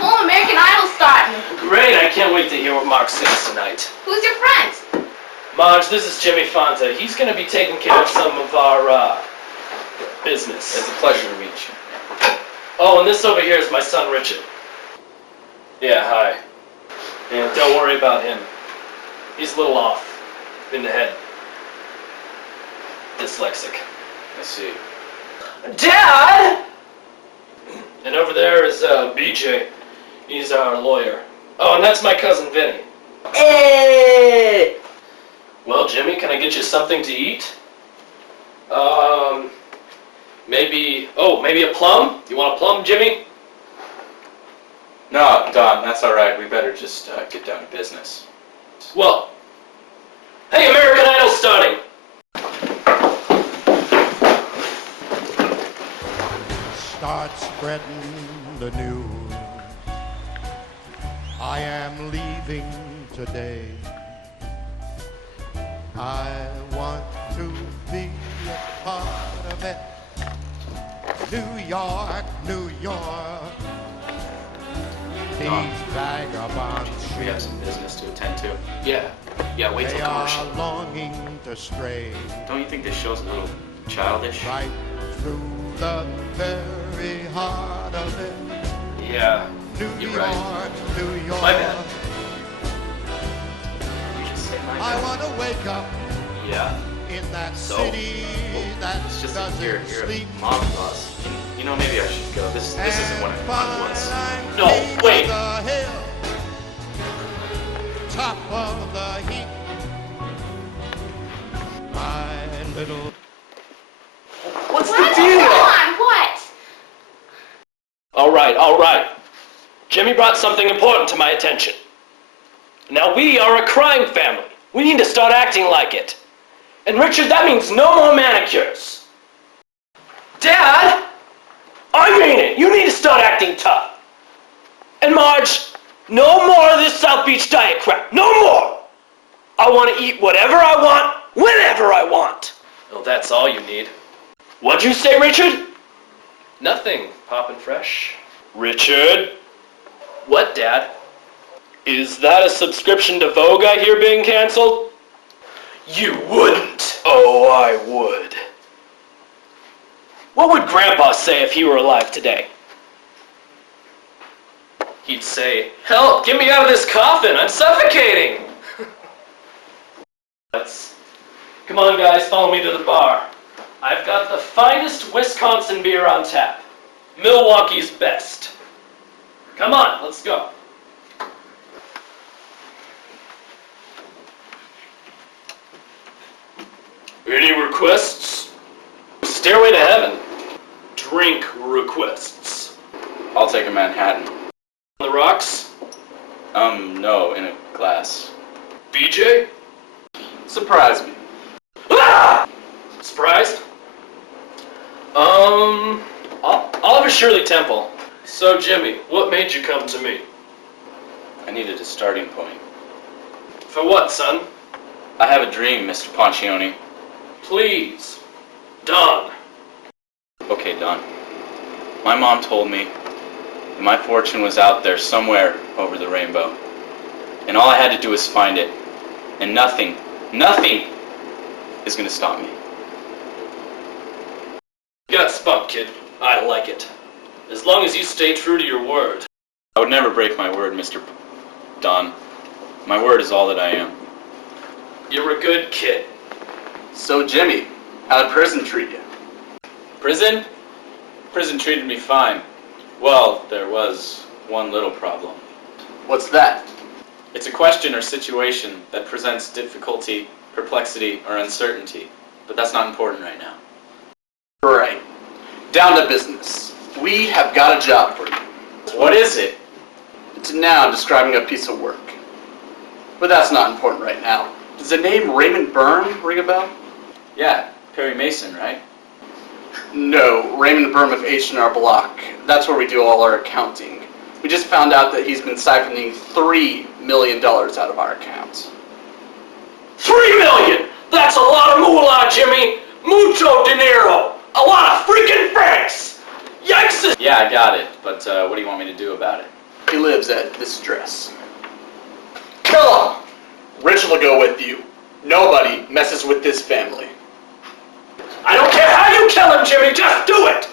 whole American Idol starting. Great, I can't wait to hear what Mark sings tonight. Who's your friend? Marge, this is Jimmy Fonta. He's going to be taking care of some of our, business. It's a pleasure to meet you. Oh, and this over here is my son, Richard. Yeah, hi. And don't worry about him. He's a little off in the head. Dyslexic. I see. Dad! And over there is, BJ. He's our lawyer. Oh, and that's my cousin, Vinny. Hey! Well, Jimmy, can I get you something to eat? Maybe a plum? You want a plum, Jimmy? No, Don, that's all right. We better just get down to business. Well, hey, American Idol starting! Start spreading the news. I am leaving today. I want to be a part of it. New York, New York. These vagabonds, We have some business to attend to. Yeah, wait they till commercial. are longing to stray Don't you think this show's a little childish? right through the very heart of it. Yeah, New you're York, right. New York. My bad. You just say my I bad. want to wake up Yeah. in that So? city that It's just doesn't you're sleep. a mob boss. You know, maybe I should go. This isn't what I wanted once. No, wait. The hill, top of the heap. My little. What's What? Come on, what? All right. Jimmy brought something important to my attention. Now we are a crime family. We need to start acting like it. And Richard, that means no more manicures. Dad! I mean it! You need to start acting tough. And Marge, no more of this South Beach diet crap. No more! I want to eat whatever I want, whenever I want. Well, that's all you need. What'd you say, Richard? Nothing, Poppin' Fresh. Richard? What, Dad? Is that a subscription to Vogue I hear being canceled? You wouldn't. Oh, I would. What would Grandpa say if he were alive today? He'd say, "Help, get me out of this coffin, I'm suffocating!" Come on, guys, follow me to the bar. I've got the finest Wisconsin beer on tap. Milwaukee's best. Come on, let's go. Any requests? Stairway to Heaven. Drink requests. I'll take a Manhattan. On the rocks? No, in a glass. BJ? Surprise me. Ah! Surprised? Oliver Shirley Temple. So, Jimmy, what made you come to me? I needed a starting point. For what, son? I have a dream, Mr. Poncioni. Please. Don. Okay, Don. My mom told me that my fortune was out there somewhere over the rainbow. And all I had to do was find it. And nothing is gonna stop me. You got spunk, kid. I like it. As long as you stay true to your word. I would never break my word, Mr. Don. My word is all that I am. You're a good kid. So, Jimmy, how'd prison treat you? Prison? Prison treated me fine. Well, there was one little problem. What's that? It's a question or situation that presents difficulty, perplexity, or uncertainty. But that's not important right now. Right. Down to business. We have got a job for you. What is it? It's a noun describing a piece of work. But that's not important right now. Does the name Raymond Byrne ring a bell? Yeah, Perry Mason, right? No, Raymond Byrne of H&R Block. That's where we do all our accounting. We just found out that he's been siphoning $3 million out of our accounts. 3 million! That's a lot of moolah, Jimmy! Mucho dinero! A lot of freaking francs! Yikes! Yeah, I got it. But what do you want me to do about it? He lives at this address. Kill him! Richard will go with you. Nobody messes with this family. I don't care how you kill him, Jimmy, just do it!